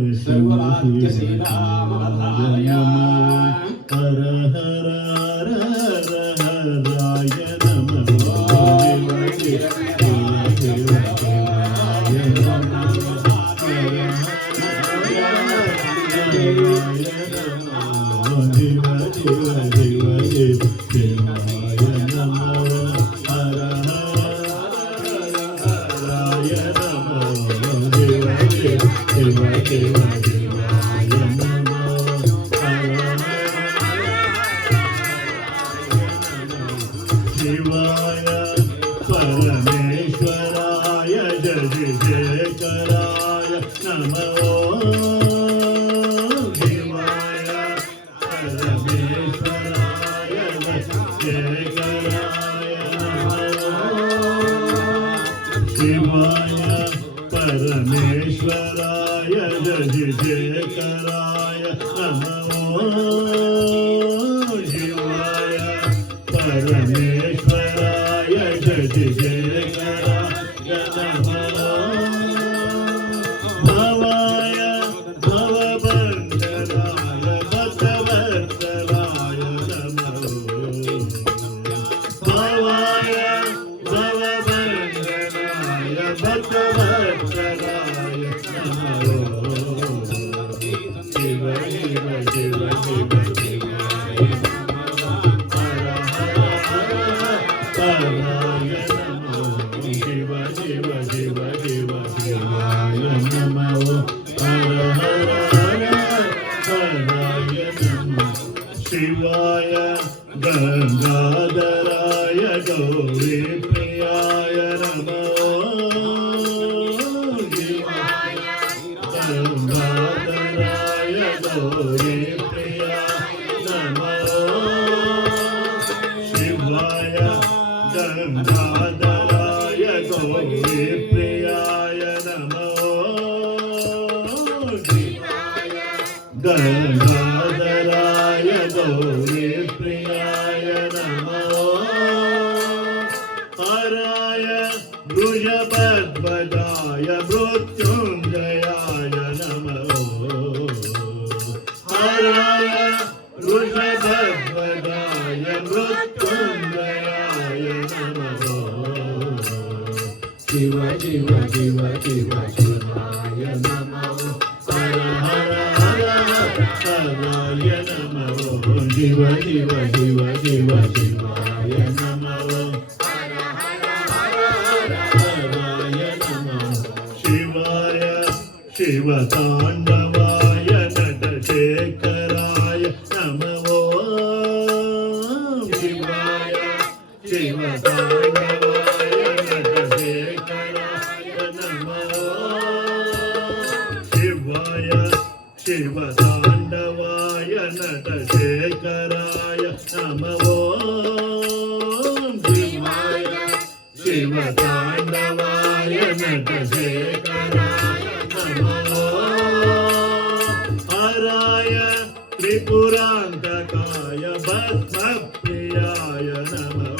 सर्वराज्य श्रीरामवधाय हर हर हराय शिवाय परमेश्वराय जय जयकराय नमो शिवाय परमेश्वराय जयकराय नमो शिवाय परमेश्वराय जय जयकराय नमो शिवाय परमेश्वराय जय जयकराय नमो भवाय भवबन्धनाय भक्तवत्सलाय नमो भवाय भवबन्धनाय भक्तवत्सलाय नमो शिव शिव शिव शिव शिवाय गंगाधराय गौरी प्रियाय नमो शिवाय गंगाधराय गौरी प्रियाय नमो शिवाय गंगाधराय गौरी प्रियाय नमो शिवाय गंगाधराय गौरी प्रियाय नमो हराय भुजपद्वदाय मृत्युञ्जयाय नमो हराय भुजपद्वदाय मृत्युञ्जयाय नमो शिव शिव शिव शिव शिवाय नमो हर हर हर हराय नमो शिव शिव शिव शिव शिवाय नमो हर हर हर हराय नमो शिवाय शिवताण्डवाय नटशेखराय नमो शिवाय शिवताण्डवाय नटशेखराय नमो शिवाय शिवताण्डवाय नटशेखराय नमो शिवाय शिवताण्डवाय नटशेखराय नमो हराय त्रिपुरान्तकाय भस्मप्रियाय नमो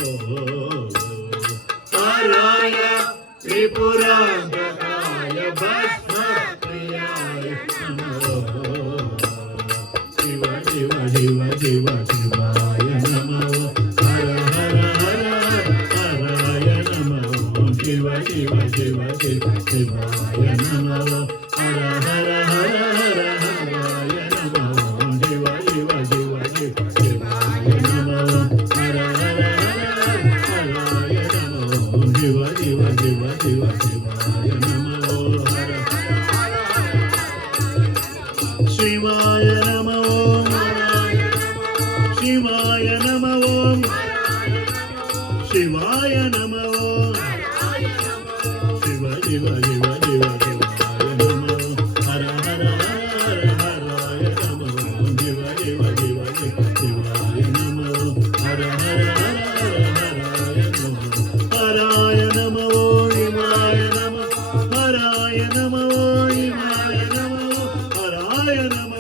हराय त्रिपुरान्तकाय भस्मप्रियाय नमो शिव शिव शिव शिव शिवाय नमो हर हर हर हराय नमो शिव शिव शिव शिव शिवाय नमो हर हर हर हराय नमो शिव शिव शिव शिव शिवाय नमो हर हर हर हराय नमो शिव शिव शिव शिव शिवाय नमो हर शिवाय नमो शिवाय नमो शिवाय नमो शिव शिव शिव शिव शिवाय नमो हर हर हर हराय नमो शिव शिव शिव शिव शिवाय नमो हर हर हर हराय नमो हराय नमो शिवाय नमो हराय नमो शिवाय नमो हराय नमो